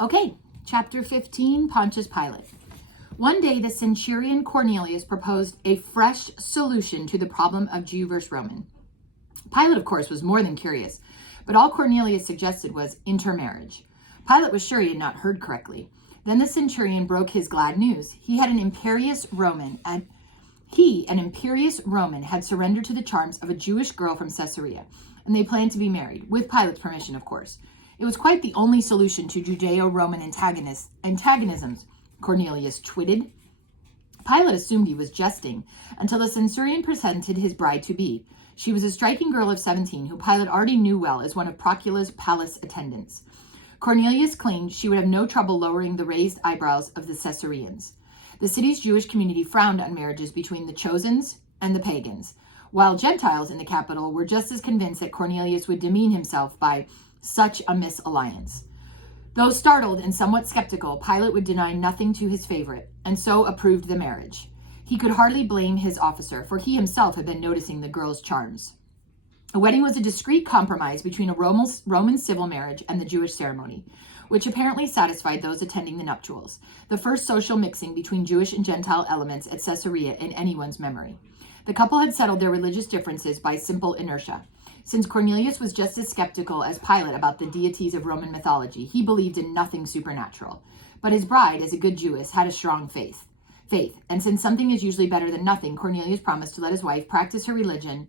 Okay, chapter 15, Pontius Pilate. One day, the centurion Cornelius proposed a fresh solution to the problem of Jew versus Roman. Pilate, of course, was more than curious, but all Cornelius suggested was intermarriage. Pilate was sure he had not heard correctly. Then the centurion broke his glad news. An imperious Roman, had surrendered to the charms of a Jewish girl from Caesarea, and they planned to be married, with Pilate's permission, of course. It was quite the only solution to Judeo-Roman antagonisms, Cornelius twitted. Pilate assumed he was jesting until the centurion presented his bride-to-be. She was a striking girl of 17 who Pilate already knew well as one of Procula's palace attendants. Cornelius claimed she would have no trouble lowering the raised eyebrows of the Caesareans. The city's Jewish community frowned on marriages between the chosens and the pagans, while Gentiles in the capital were just as convinced that Cornelius would demean himself by such a misalliance. Though startled and somewhat skeptical, Pilate would deny nothing to his favorite, and so approved the marriage. He could hardly blame his officer, for he himself had been noticing the girl's charms. The wedding was a discreet compromise between a Roman civil marriage and the Jewish ceremony, which apparently satisfied those attending the nuptials, the first social mixing between Jewish and Gentile elements at Caesarea in anyone's memory. The couple had settled their religious differences by simple inertia. Since Cornelius was just as skeptical as Pilate about the deities of Roman mythology, he believed in nothing supernatural. But his bride, as a good Jewess, had a strong faith. And since something is usually better than nothing, Cornelius promised to let his wife practice her religion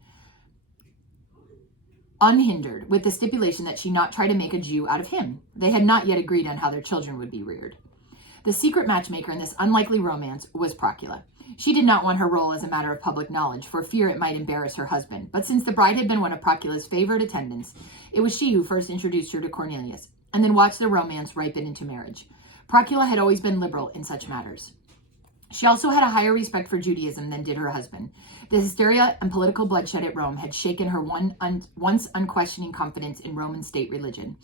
unhindered, with the stipulation that she not try to make a Jew out of him. They had not yet agreed on how their children would be reared. The secret matchmaker in this unlikely romance was Procula. She did not want her role as a matter of public knowledge, for fear it might embarrass her husband. But since the bride had been one of Procula's favored attendants, it was she who first introduced her to Cornelius, and then watched the romance ripen into marriage. Procula had always been liberal in such matters. She also had a higher respect for Judaism than did her husband. The hysteria and political bloodshed at Rome had shaken her once unquestioning confidence in Roman state religion.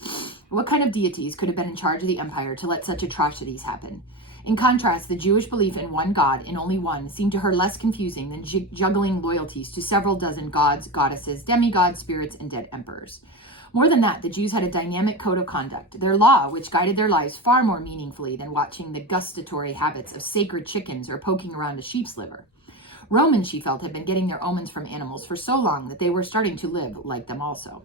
What kind of deities could have been in charge of the empire to let such atrocities happen? In contrast, the Jewish belief in one God, in only one, seemed to her less confusing than juggling loyalties to several dozen gods, goddesses, demigods, spirits, and dead emperors. More than that, the Jews had a dynamic code of conduct, their law, which guided their lives far more meaningfully than watching the gustatory habits of sacred chickens or poking around a sheep's liver. Romans, she felt, had been getting their omens from animals for so long that they were starting to live like them also.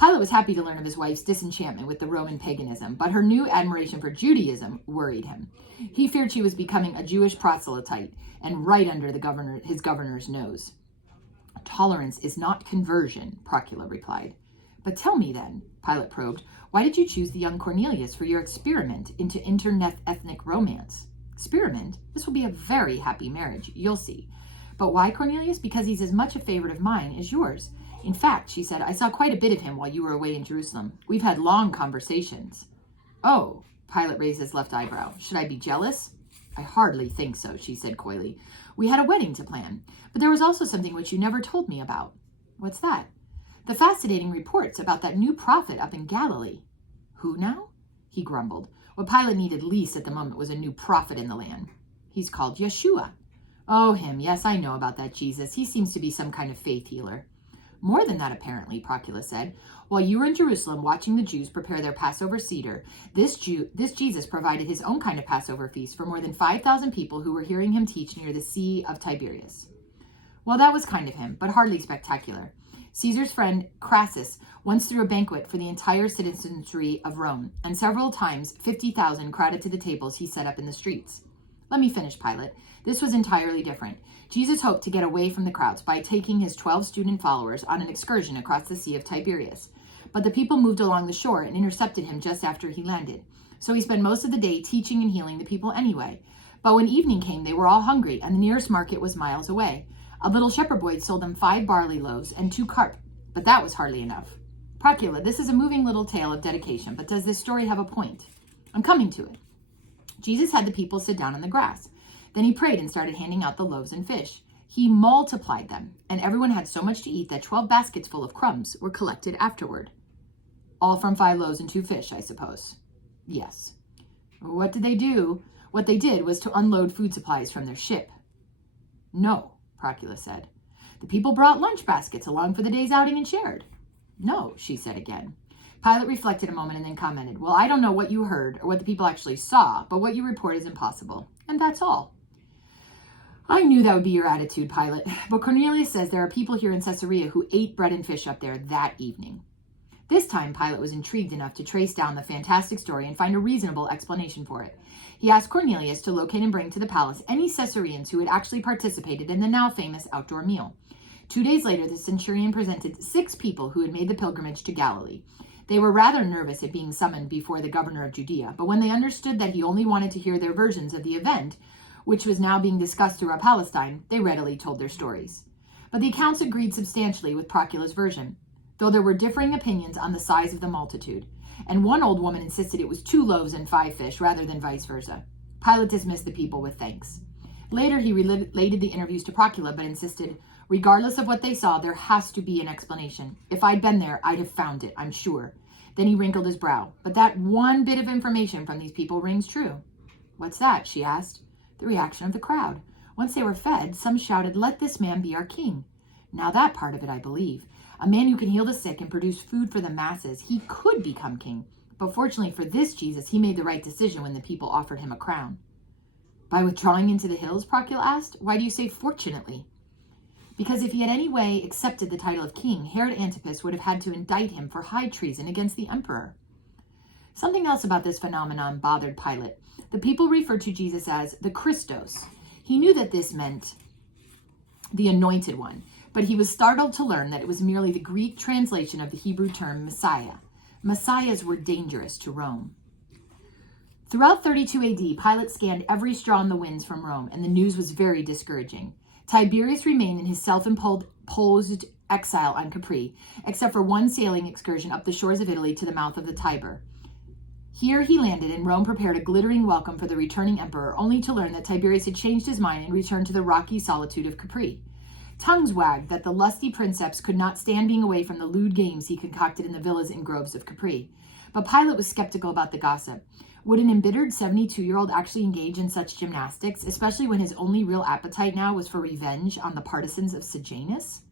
Pilate was happy to learn of his wife's disenchantment with the Roman paganism, but her new admiration for Judaism worried him. He feared she was becoming a Jewish proselyte, and right under his governor's nose. Tolerance is not conversion, Procula replied. But tell me then, Pilate probed, why did you choose the young Cornelius for your experiment into inter-ethnic romance? Experiment? This will be a very happy marriage, you'll see. But why Cornelius? Because he's as much a favorite of mine as yours. In fact, she said, I saw quite a bit of him while you were away in Jerusalem. We've had long conversations. Oh, Pilate raised his left eyebrow. Should I be jealous? I hardly think so, she said coyly. We had a wedding to plan, but there was also something which you never told me about. What's that? The fascinating reports about that new prophet up in Galilee. Who now? He grumbled. What Pilate needed least at the moment was a new prophet in the land. He's called Yeshua. Oh, him. Yes, I know about that Jesus. He seems to be some kind of faith healer. More than that, apparently, Procula said. While you were in Jerusalem watching the Jews prepare their Passover Seder, this Jesus provided his own kind of Passover feast for more than 5,000 people who were hearing him teach near the Sea of Tiberias. Well, that was kind of him, but hardly spectacular. Caesar's friend Crassus once threw a banquet for the entire citizenry of Rome, and several times 50,000 crowded to the tables he set up in the streets. Let me finish, Pilate. This was entirely different. Jesus hoped to get away from the crowds by taking his 12 student followers on an excursion across the Sea of Tiberias. But the people moved along the shore and intercepted him just after he landed. So he spent most of the day teaching and healing the people anyway. But when evening came, they were all hungry, and the nearest market was miles away. A little shepherd boy sold them 5 barley loaves and 2 carp, but that was hardly enough. Procula, this is a moving little tale of dedication, but does this story have a point? I'm coming to it. Jesus had the people sit down on the grass. Then he prayed and started handing out the loaves and fish. He multiplied them, and everyone had so much to eat that 12 baskets full of crumbs were collected afterward. All from 5 loaves and 2 fish, I suppose. Yes. What did they do? What they did was to unload food supplies from their ship. No, Procula said. The people brought lunch baskets along for the day's outing and shared. No, she said again. Pilate reflected a moment and then commented, "Well, I don't know what you heard or what the people actually saw, but what you report is impossible. And that's all." "I knew that would be your attitude, Pilate. But Cornelius says there are people here in Caesarea who ate bread and fish up there that evening." This time, Pilate was intrigued enough to trace down the fantastic story and find a reasonable explanation for it. He asked Cornelius to locate and bring to the palace any Caesareans who had actually participated in the now famous outdoor meal. 2 days later, the centurion presented 6 people who had made the pilgrimage to Galilee. They were rather nervous at being summoned before the governor of Judea, but when they understood that he only wanted to hear their versions of the event, which was now being discussed throughout Palestine, they readily told their stories. But the accounts agreed substantially with Procula's version, though there were differing opinions on the size of the multitude, and one old woman insisted it was 2 loaves and 5 fish rather than vice versa. Pilate dismissed the people with thanks. Later, he related the interviews to Procula, but insisted, "Regardless of what they saw, there has to be an explanation. If I'd been there, I'd have found it, I'm sure." Then he wrinkled his brow. "But that one bit of information from these people rings true." "What's that?" she asked. "The reaction of the crowd. Once they were fed, some shouted, 'Let this man be our king.' Now that part of it I believe. A man who can heal the sick and produce food for the masses, he could become king. But fortunately for this Jesus, he made the right decision when the people offered him a crown." "By withdrawing into the hills?" Procula asked. "Why do you say fortunately?" "Because if he had any way accepted the title of king, Herod Antipas would have had to indict him for high treason against the emperor." Something else about this phenomenon bothered Pilate. The people referred to Jesus as the Christos. He knew that this meant the anointed one, but he was startled to learn that it was merely the Greek translation of the Hebrew term Messiah. Messiahs were dangerous to Rome. Throughout 32 AD, Pilate scanned every straw in the winds from Rome, and the news was very discouraging. Tiberius remained in his self-imposed exile on Capri, except for one sailing excursion up the shores of Italy to the mouth of the Tiber. Here he landed, and Rome prepared a glittering welcome for the returning emperor, only to learn that Tiberius had changed his mind and returned to the rocky solitude of Capri. Tongues wagged that the lusty princeps could not stand being away from the lewd games he concocted in the villas and groves of Capri. But Pilate was skeptical about the gossip. Would an embittered 72-year-old actually engage in such gymnastics, especially when his only real appetite now was for revenge on the partisans of Sejanus?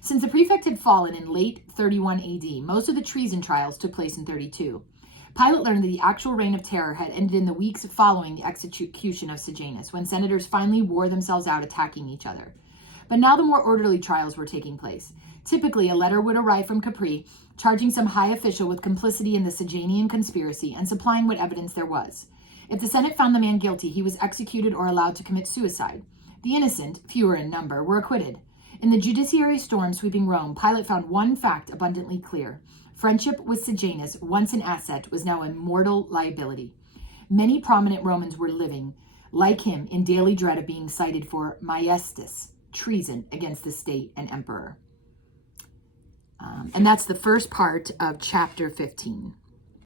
Since the prefect had fallen in late 31 AD, most of the treason trials took place in 32. Pilate learned that the actual reign of terror had ended in the weeks following the execution of Sejanus, when senators finally wore themselves out attacking each other. But now the more orderly trials were taking place. Typically, a letter would arrive from Capri, charging some high official with complicity in the Sejannian conspiracy and supplying what evidence there was. If the Senate found the man guilty, he was executed or allowed to commit suicide. The innocent, fewer in number, were acquitted. In the judiciary storm sweeping Rome, Pilate found one fact abundantly clear. Friendship with Sejanus, once an asset, was now a mortal liability. Many prominent Romans were living, like him, in daily dread of being cited for maiestas, treason against the state and emperor. And that's the first part of chapter 15.